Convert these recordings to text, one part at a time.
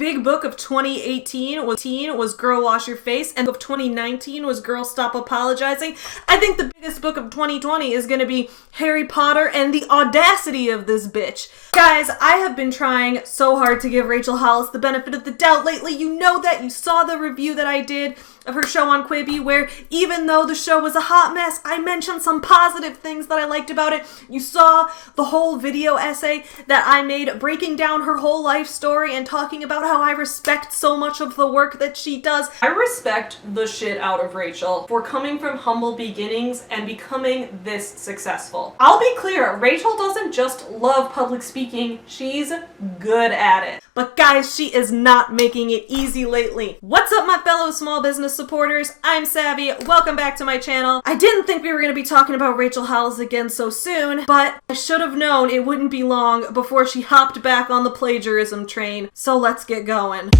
big book of 2018 was Girl Wash Your Face, and of 2019 was Girl Stop Apologizing. I think the biggest book of 2020 is gonna be Harry Potter and the audacity of this bitch. Guys, I have been trying so hard to give Rachel Hollis the benefit of the doubt lately. You know that. You saw the review that I did of her show on Quibi, where even though the show was a hot mess, I mentioned some positive things that I liked about it. You saw the whole video essay that I made breaking down her whole life story and talking about how I respect so much of the work that she does. I respect the shit out of Rachel for coming from humble beginnings and becoming this successful. I'll be clear, Rachel doesn't just love public speaking, she's good at it. But guys, she is not making it easy lately. What's up, my fellow small business supporters? I'm Savvy. Welcome back to my channel. I didn't think we were going to be talking about Rachel Hollis again so soon, but I should have known it wouldn't be long before she hopped back on the plagiarism train. So let's get going.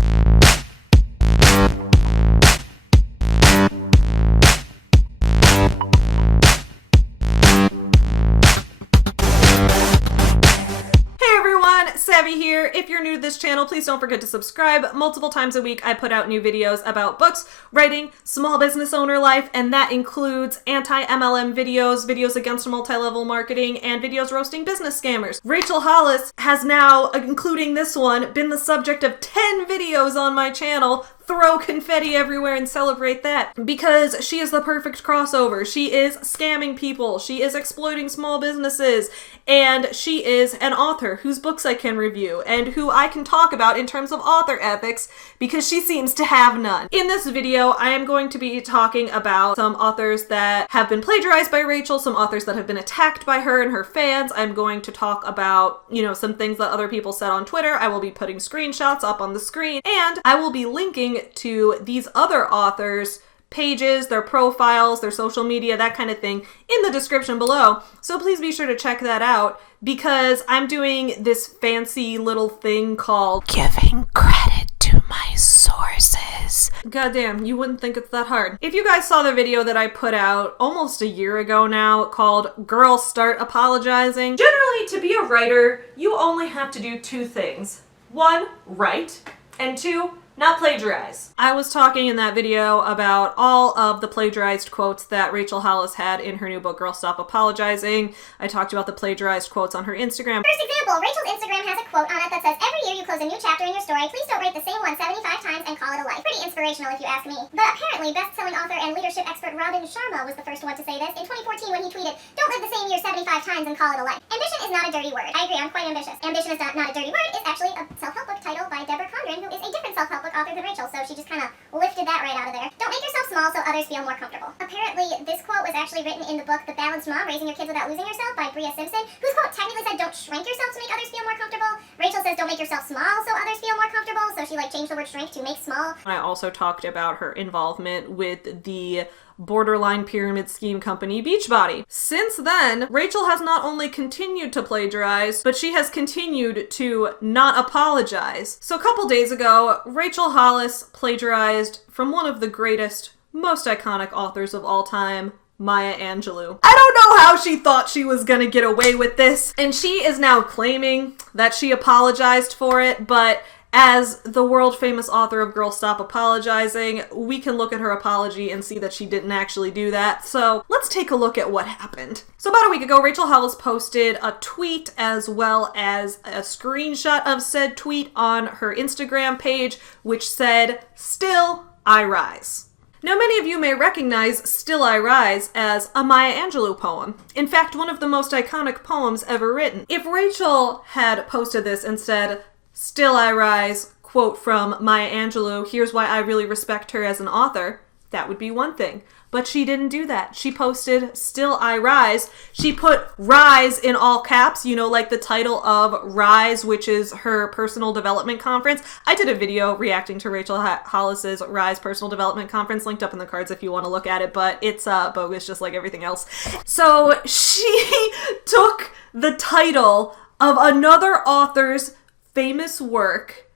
Savvy here. If you're new to this channel, please don't forget to subscribe. Multiple times a week I put out new videos about books, writing, small business owner life, and that includes anti-MLM videos, videos against multi-level marketing, and videos roasting business scammers. Rachel Hollis has now, including this one, been the subject of 10 videos on my channel. Throw confetti everywhere and celebrate that, because she is the perfect crossover. She is scamming people, she is exploiting small businesses, and she is an author whose books I can review and who I can talk about in terms of author ethics, because she seems to have none. In this video, I am going to be talking about some authors that have been plagiarized by Rachel, some authors that have been attacked by her and her fans. I'm going to talk about, some things that other people said on Twitter. I will be putting screenshots up on the screen, and I will be linking to these other authors' pages, their profiles, their social media, that kind of thing in the description below. So please be sure to check that out, because I'm doing this fancy little thing called giving credit to my sources. Goddamn, you wouldn't think it's that hard. If you guys saw the video that I put out almost a year ago now called Girl Start Apologizing, generally to be a writer, you only have to do two things. One, write, and two, not plagiarize. I was talking in that video about all of the plagiarized quotes that Rachel Hollis had in her new book, Girl Stop Apologizing. I talked about the plagiarized quotes on her Instagram. First example, Rachel's Instagram has a quote on it that says, "Every year you close a new chapter in your story. Please don't write the same one 75 times and call it a life." Pretty inspirational if you ask me. But apparently, best-selling author and leadership expert Robin Sharma was the first one to say this in 2014 when he tweeted, "Don't live the same year 75 times and call it a life." Ambition is not a dirty word. I agree, I'm quite ambitious. Ambition is not a dirty word. It's actually a self-help book title by Deborah Condren, who is a different self-help book author than Rachel, so she just kind of lifted that right out of there. Don't make yourself small so others feel more comfortable. Apparently, this quote was actually written in the book The Balanced Mom, Raising Your Kids Without Losing Yourself by Bria Simpson, whose quote technically said, "Don't shrink yourself to make others feel more comfortable." Rachel says, "Don't make yourself small so others feel more comfortable," so she changed the word shrink to make small. I also talked about her involvement with the borderline pyramid scheme company Beachbody. Since then, Rachel has not only continued to plagiarize, but she has continued to not apologize. So a couple days ago, Rachel Hollis plagiarized from one of the greatest, most iconic authors of all time, Maya Angelou. I don't know how she thought she was gonna get away with this, and she is now claiming that she apologized for it, but as the world-famous author of Girl Stop Apologizing, we can look at her apology and see that she didn't actually do that. So let's take a look at what happened. So about a week ago, Rachel Hollis posted a tweet as well as a screenshot of said tweet on her Instagram page, which said, "Still I Rise." Now, many of you may recognize Still I Rise as a Maya Angelou poem. In fact, one of the most iconic poems ever written. If Rachel had posted this and said, "Still I Rise, quote from Maya Angelou, here's why I really respect her as an author," that would be one thing. But she didn't do that. She posted Still I Rise. She put Rise in all caps, like the title of Rise, which is her personal development conference. I did a video reacting to Rachel Hollis's Rise personal development conference, linked up in the cards if you want to look at it, but it's bogus just like everything else. So she took the title of another author's famous work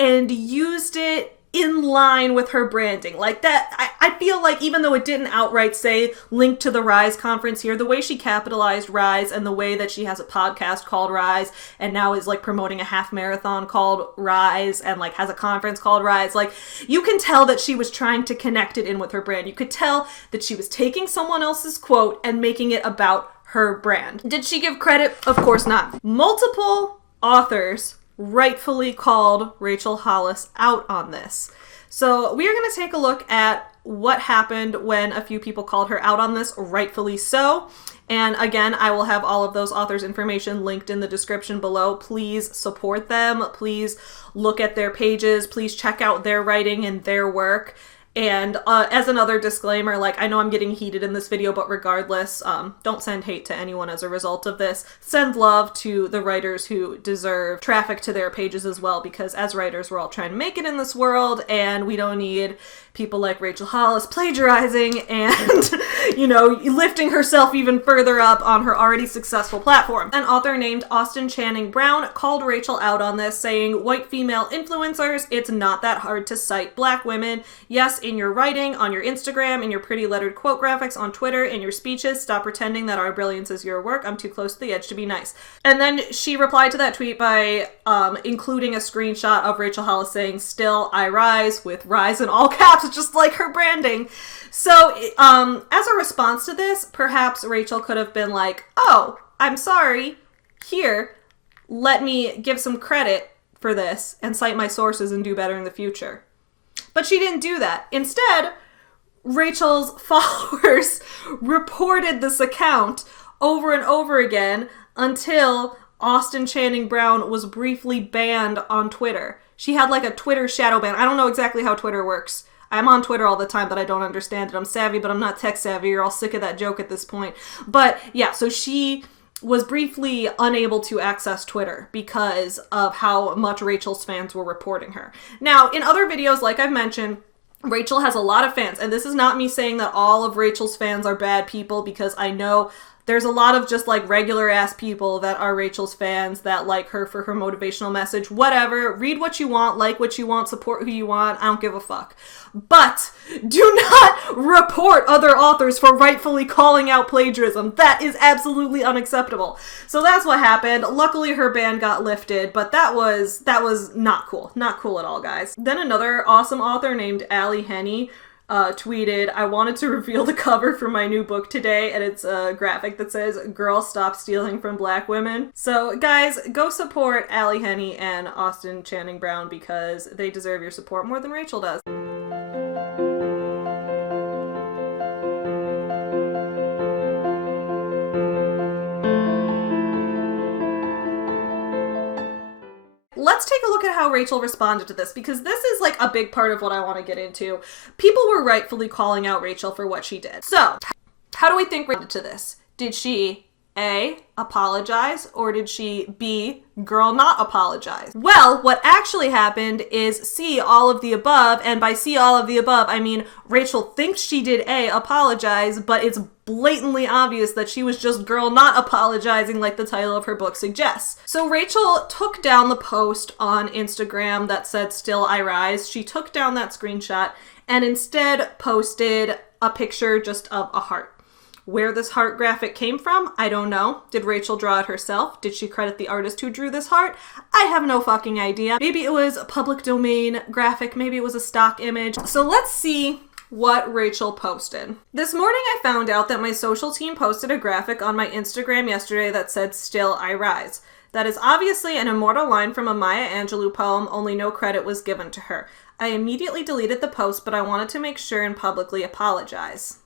and used it in line with her branding. Like that, I feel like even though it didn't outright say link to the Rise conference here, the way she capitalized Rise and the way that she has a podcast called Rise and now is like promoting a half marathon called Rise and like has a conference called Rise, like you can tell that she was trying to connect it in with her brand. You could tell that she was taking someone else's quote and making it about her brand. Did she give credit? Of course not. Multiple authors rightfully called Rachel Hollis out on this. So we are going to take a look at what happened when a few people called her out on this, rightfully so. And again, I will have all of those authors' information linked in the description below. Please support them. Please look at their pages. Please check out their writing and their work. And as another disclaimer, like, I know I'm getting heated in this video, but regardless, don't send hate to anyone as a result of this. Send love to the writers who deserve traffic to their pages as well, because as writers, we're all trying to make it in this world, and we don't need people like Rachel Hollis plagiarizing and, you know, lifting herself even further up on her already successful platform. An author named Austin Channing Brown called Rachel out on this, saying, "White female influencers, it's not that hard to cite Black women. Yes, in your writing, on your Instagram, in your pretty lettered quote graphics, on Twitter, in your speeches, stop pretending that our brilliance is your work. I'm too close to the edge to be nice." And then she replied to that tweet by including a screenshot of Rachel Hollis saying, "Still I rise," with rise in all caps, just like her branding. So as a response to this, perhaps Rachel could have been like, "Oh, I'm sorry. Here, let me give some credit for this and cite my sources and do better in the future." But she didn't do that. Instead, Rachel's followers reported this account over and over again until Austin Channing Brown was briefly banned on Twitter. She had like a Twitter shadow ban. I don't know exactly how Twitter works. I'm on Twitter all the time, but I don't understand it. I'm savvy, but I'm not tech savvy. You're all sick of that joke at this point. But yeah, so she was briefly unable to access Twitter because of how much Rachel's fans were reporting her. Now, in other videos, like I've mentioned, Rachel has a lot of fans, and this is not me saying that all of Rachel's fans are bad people, because I know there's a lot of just like regular ass people that are Rachel's fans that like her for her motivational message. Whatever, read what you want, like what you want, support who you want, I don't give a fuck. But do not report other authors for rightfully calling out plagiarism. That is absolutely unacceptable. So that's what happened. Luckily her ban got lifted, but that was not cool. Not cool at all, guys. Then another awesome author named Alane Fideler tweeted, "I wanted to reveal the cover for my new book today," and it's a graphic that says, "Girl, stop stealing from Black women." So guys, go support Alane Fideler and Austin Channing Brown, because they deserve your support more than Rachel does. Let's take a look at how Rachel responded to this, because this is like a big part of what I want to get into. People were rightfully calling out Rachel for what she did. So, how do we think Rachel responded to this? Did she A, apologize, or did she B, girl, not apologize? Well, what actually happened is C, all of the above, and by C, all of the above, I mean Rachel thinks she did A, apologize, but it's blatantly obvious that she was just girl not apologizing like the title of her book suggests. So Rachel took down the post on Instagram that said "Still I Rise." She took down that screenshot and instead posted a picture just of a heart. Where this heart graphic came from, I don't know. Did Rachel draw it herself? Did she credit the artist who drew this heart? I have no fucking idea. Maybe it was a public domain graphic. Maybe it was a stock image. So let's see what Rachel posted. This morning I found out that my social team posted a graphic on my Instagram yesterday that said "Still I Rise." That is obviously an immortal line from a Maya Angelou poem, only no credit was given to her. I immediately deleted the post, but I wanted to make sure and publicly apologize.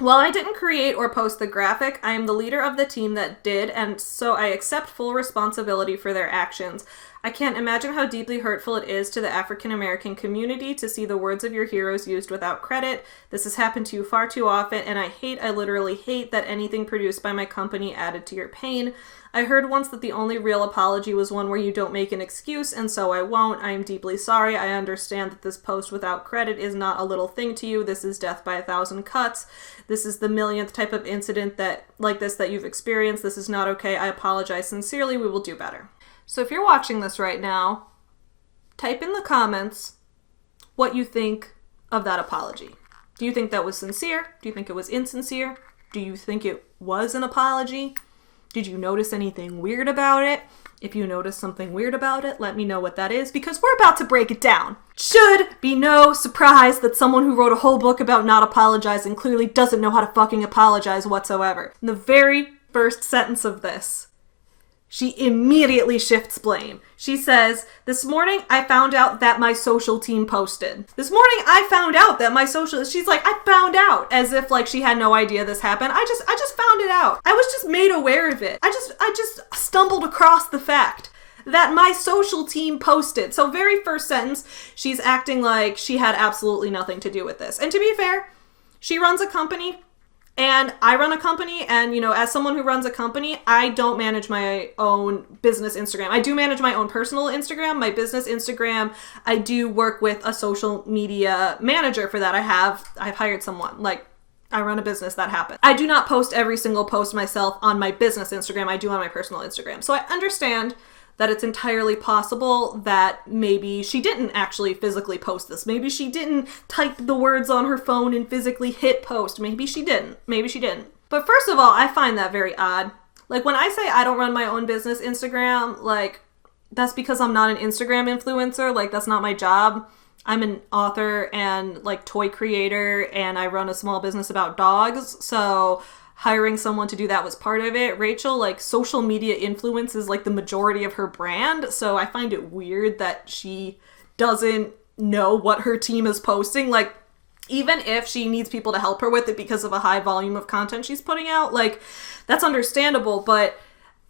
While I didn't create or post the graphic, I am the leader of the team that did, and so I accept full responsibility for their actions. I can't imagine how deeply hurtful it is to the African American community to see the words of your heroes used without credit. This has happened to you far too often, and I literally hate that anything produced by my company added to your pain. I heard once that the only real apology was one where you don't make an excuse, and so I won't. I am deeply sorry. I understand that this post without credit is not a little thing to you. This is death by 1,000 cuts. This is the millionth type of incident like this that you've experienced. This is not okay. I apologize sincerely. We will do better. So if you're watching this right now, type in the comments what you think of that apology. Do you think that was sincere? Do you think it was insincere? Do you think it was an apology? Did you notice anything weird about it? If you notice something weird about it, let me know what that is, because we're about to break it down. Should be no surprise that someone who wrote a whole book about not apologizing clearly doesn't know how to fucking apologize whatsoever. In the very first sentence of this, she immediately shifts blame. She says, this morning I found out that my social team posted. This morning I found out that my social, she's like, I found out, as if like she had no idea this happened. I just found it out. I was just made aware of it. I just stumbled across the fact that my social team posted. So very first sentence, she's acting like she had absolutely nothing to do with this. And to be fair, she runs a company. And I run a company, and, you know, as someone who runs a company, I don't manage my own business Instagram. I do manage my own personal Instagram, my business Instagram. I do work with a social media manager for that. I've hired someone. Like, I run a business, that happened. I do not post every single post myself on my business Instagram. I do on my personal Instagram. So I understand that it's entirely possible that maybe she didn't actually physically post this. Maybe she didn't type the words on her phone and physically hit post. Maybe she didn't. Maybe she didn't. But first of all, I find that very odd. Like, when I say I don't run my own business Instagram, like, that's because I'm not an Instagram influencer. Like, that's not my job. I'm an author and, like, toy creator, and I run a small business about dogs. So hiring someone to do that was part of it. Rachel, like, social media influence is like the majority of her brand, so I find it weird that she doesn't know what her team is posting. Like, even if she needs people to help her with it because of a high volume of content she's putting out, like, that's understandable. But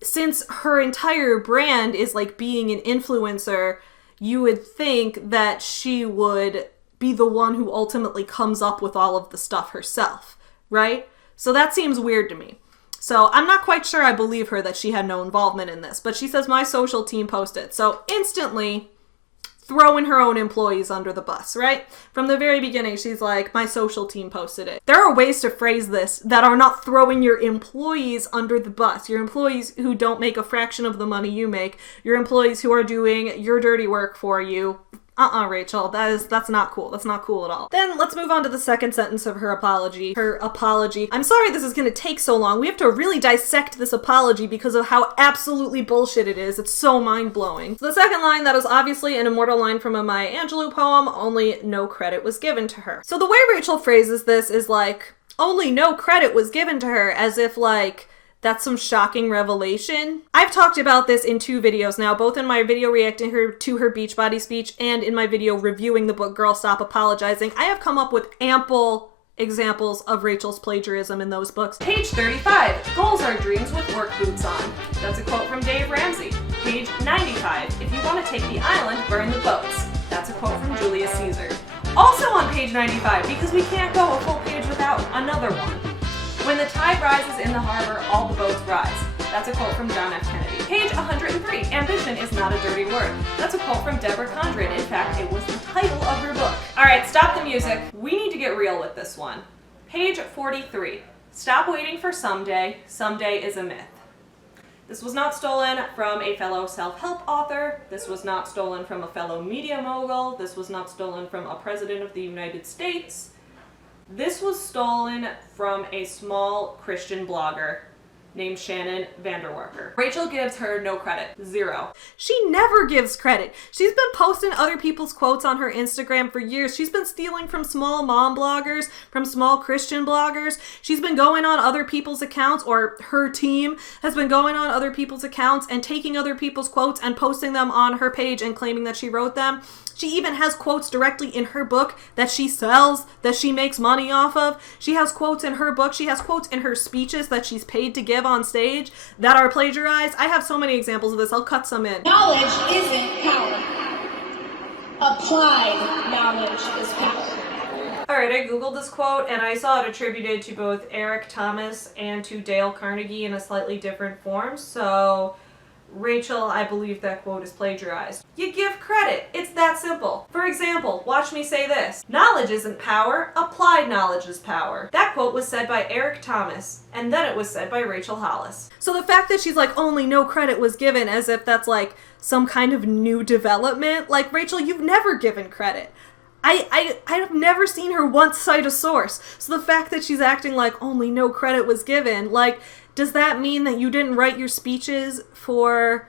since her entire brand is like being an influencer, you would think that she would be the one who ultimately comes up with all of the stuff herself, right? So that seems weird to me. So I'm not quite sure I believe her that she had no involvement in this, but she says my social team posted. So instantly throwing her own employees under the bus, right? From the very beginning, she's like, my social team posted it. There are ways to phrase this that are not throwing your employees under the bus. Your employees who don't make a fraction of the money you make. Your employees who are doing your dirty work for you. Rachel, that's not cool. That's not cool at all. Then let's move on to the second sentence of her apology. Her apology. I'm sorry this is going to take so long. We have to really dissect this apology because of how absolutely bullshit it is. It's so mind-blowing. So the second line, that is obviously an immortal line from a Maya Angelou poem, only no credit was given to her. So the way Rachel phrases this is like, only no credit was given to her, as if like, that's some shocking revelation. I've talked about this in 2 videos now, both in my video reacting to her Beachbody speech and in my video reviewing the book Girl Stop Apologizing. I have come up with ample examples of Rachel's plagiarism in those books. Page 35, goals are dreams with work boots on. That's a quote from Dave Ramsey. Page 95, if you want to take the island, burn the boats. That's a quote from Julius Caesar. Also on page 95, because we can't go a full page without another one. When the tide rises in the harbor, all the boats rise. That's a quote from John F. Kennedy. Page 103, ambition is not a dirty word. That's a quote from Deborah Condren. In fact, it was the title of her book. All right, stop the music. We need to get real with this one. Page 43, stop waiting for someday. Someday is a myth. This was not stolen from a fellow self-help author. This was not stolen from a fellow media mogul. This was not stolen from a president of the United States. This was stolen from a small Christian blogger named Shannon Vanderwerker. Rachel gives her no credit. 0. She never gives credit. She's been posting other people's quotes on her Instagram for years. She's been stealing from small mom bloggers, from small Christian bloggers. She's been going on other people's accounts, or her team has been going on other people's accounts and taking other people's quotes and posting them on her page and claiming that she wrote them. She even has quotes directly in her book that she sells, that she makes money off of. She has quotes in her book. She has quotes in her speeches that she's paid to give on stage that are plagiarized. I have so many examples of this. I'll cut some in. Knowledge isn't power. Applied knowledge is power. All right, I Googled this quote and I saw it attributed to both Eric Thomas and to Dale Carnegie in a slightly different form. So Rachel, I believe that quote is plagiarized. You give credit. It's that simple. For example, watch me say this. Knowledge isn't power, applied knowledge is power. That quote was said by Eric Thomas, and then it was said by Rachel Hollis. So the fact that she's like, only no credit was given, as if that's like some kind of new development, like, Rachel, you've never given credit. I've never seen her once cite a source. So the fact that she's acting like only no credit was given, like, does that mean that you didn't write your speeches for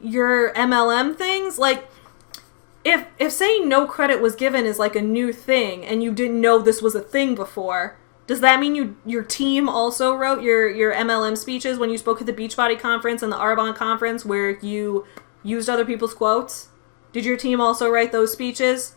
your MLM things? Like, if saying no credit was given is like a new thing and you didn't know this was a thing before, does that mean your team also wrote your MLM speeches when you spoke at the Beachbody conference and the Arbonne conference where you used other people's quotes? Did your team also write those speeches?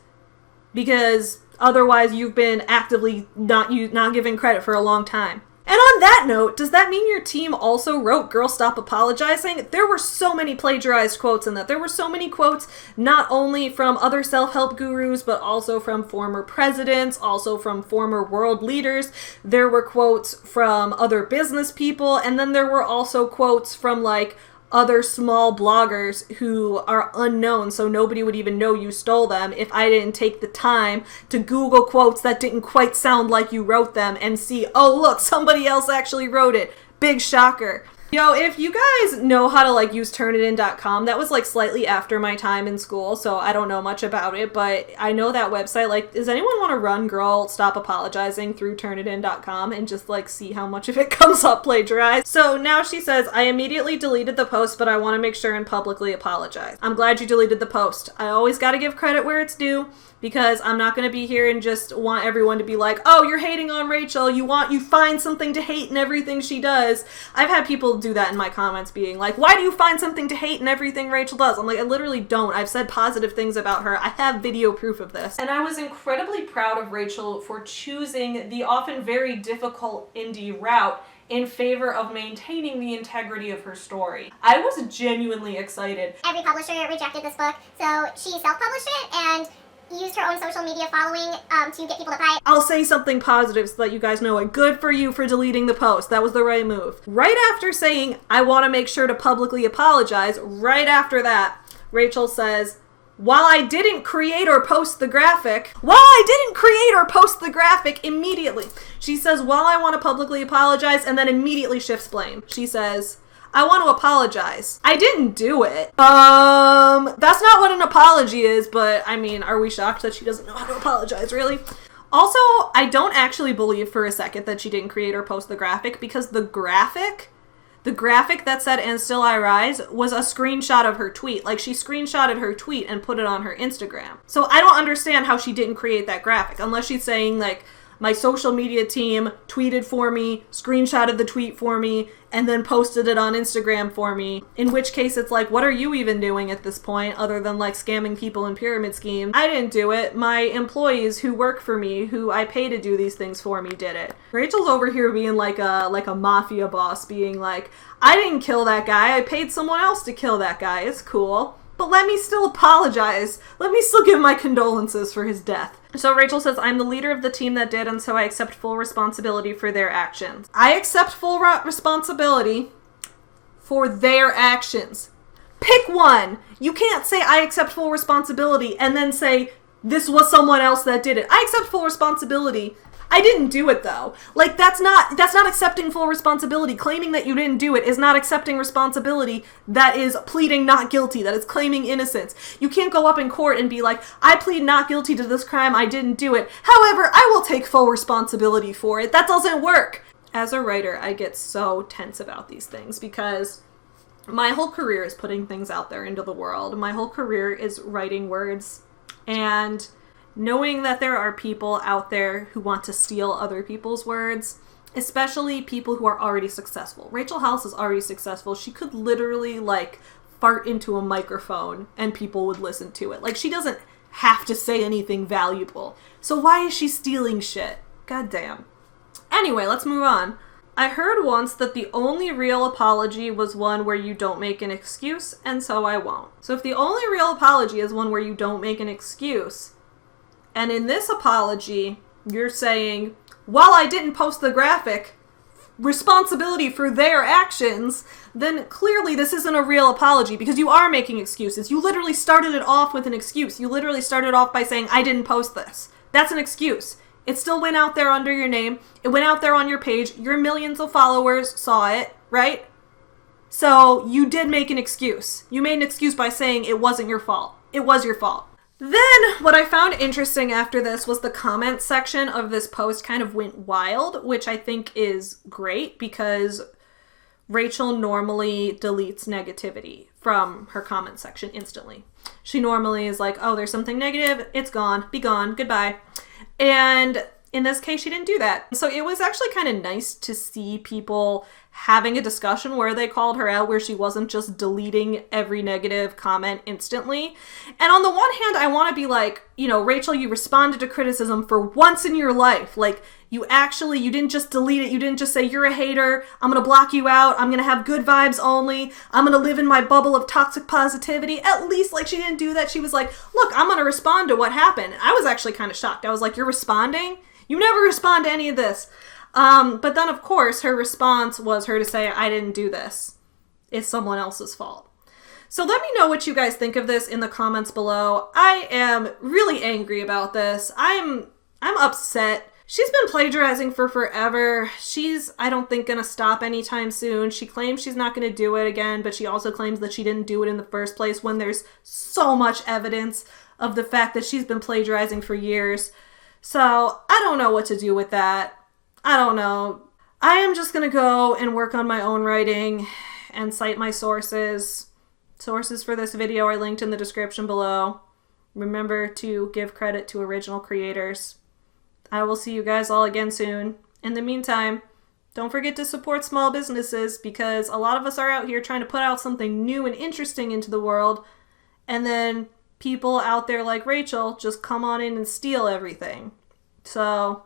Because otherwise you've been actively not given credit for a long time. And on that note, does that mean your team also wrote Girl Stop Apologizing? There were so many plagiarized quotes in that. There were so many quotes not only from other self-help gurus, but also from former presidents, also from former world leaders. There were quotes from other business people, and then there were also quotes from like other small bloggers who are unknown, so nobody would even know you stole them if I didn't take the time to Google quotes that didn't quite sound like you wrote them and see, oh look, somebody else actually wrote it. Big shocker. Yo, if you guys know how to like use Turnitin.com, that was like slightly after my time in school, so I don't know much about it, but I know that website. Like, does anyone want to run Girl Stop Apologizing through Turnitin.com and just like see how much of it comes up plagiarized? So now she says, I immediately deleted the post, but I want to make sure and publicly apologize. I'm glad you deleted the post. I always got to give credit where it's due, because I'm not going to be here and just want everyone to be like, oh, you're hating on Rachel. You find something to hate in everything she does. I've had people do that in my comments being like, why do you find something to hate in everything Rachel does? I'm like, I literally don't. I've said positive things about her. I have video proof of this. And I was incredibly proud of Rachel for choosing the often very difficult indie route in favor of maintaining the integrity of her story. I was genuinely excited. Every publisher rejected this book, so she self-published it and used her own social media following to get people to buy it. I'll say something positive so that you guys know it. Good for you for deleting the post. That was the right move. Right after saying, I want to make sure to publicly apologize, right after that, Rachel says, while I didn't create or post the graphic, immediately. She says, while I want to publicly apologize, and then immediately shifts blame. She says, I want to apologize. I didn't do it. That's not what an apology is, but I mean, are we shocked that she doesn't know how to apologize, really? Also, I don't actually believe for a second that she didn't create or post the graphic, because the graphic that said, and still I rise, was a screenshot of her tweet. Like, she screenshotted her tweet and put it on her Instagram. So I don't understand how she didn't create that graphic, unless she's saying, like, my social media team tweeted for me, screenshotted the tweet for me, and then posted it on Instagram for me. In which case it's like, what are you even doing at this point other than like scamming people in pyramid schemes? I didn't do it. My employees who work for me, who I pay to do these things for me, did it. Rachel's over here being like a mafia boss, being like, I didn't kill that guy. I paid someone else to kill that guy. It's cool. But let me still apologize. Let me still give my condolences for his death. So Rachel says, I'm the leader of the team that did, and so I accept full responsibility for their actions. I accept full responsibility for their actions. Pick one. You can't say I accept full responsibility and then say this was someone else that did it. I accept full responsibility. I didn't do it though. Like, that's not accepting full responsibility. Claiming that you didn't do it is not accepting responsibility. That is pleading not guilty. That is claiming innocence. You can't go up in court and be like, I plead not guilty to this crime. I didn't do it. However, I will take full responsibility for it. That doesn't work. As a writer, I get so tense about these things because my whole career is putting things out there into the world. My whole career is writing words, and knowing that there are people out there who want to steal other people's words, especially people who are already successful. Rachel Hollis is already successful. She could literally, like, fart into a microphone and people would listen to it. Like, she doesn't have to say anything valuable. So why is she stealing shit? Goddamn. Anyway, let's move on. I heard once that the only real apology was one where you don't make an excuse, and so I won't. So if the only real apology is one where you don't make an excuse, and in this apology, you're saying, while I didn't post the graphic, responsibility for their actions, then clearly this isn't a real apology, because you are making excuses. You literally started it off with an excuse. You literally started off by saying, I didn't post this. That's an excuse. It still went out there under your name. It went out there on your page. Your millions of followers saw it, right? So you did make an excuse. You made an excuse by saying it wasn't your fault. It was your fault. Then what I found interesting after this was the comment section of this post kind of went wild, which I think is great because Rachel normally deletes negativity from her comment section instantly. She normally is like, oh, there's something negative. It's gone. Be gone. Goodbye. And in this case, she didn't do that. So it was actually kind of nice to see people having a discussion where they called her out, where she wasn't just deleting every negative comment instantly. And on the one hand, I want to be like, you know, Rachel, you responded to criticism for once in your life. Like, you didn't just delete it. You didn't just say, you're a hater. I'm going to block you out. I'm going to have good vibes only. I'm going to live in my bubble of toxic positivity. At least, like, she didn't do that. She was like, look, I'm going to respond to what happened. And I was actually kind of shocked. I was like, you're responding? You never respond to any of this. But then, of course, her response was her to say, I didn't do this. It's someone else's fault. So let me know what you guys think of this in the comments below. I am really angry about this. I'm upset. She's been plagiarizing for forever. She's, I don't think, gonna stop anytime soon. She claims she's not gonna do it again, but she also claims that she didn't do it in the first place when there's so much evidence of the fact that she's been plagiarizing for years. So I don't know what to do with that. I don't know. I am just gonna go and work on my own writing and cite my sources. Sources for this video are linked in the description below. Remember to give credit to original creators. I will see you guys all again soon. In the meantime, don't forget to support small businesses, because a lot of us are out here trying to put out something new and interesting into the world, and then people out there like Rachel just come on in and steal everything. So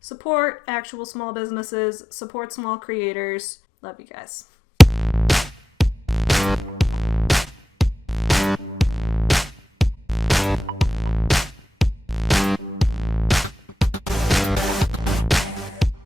support actual small businesses, support small creators. Love you guys.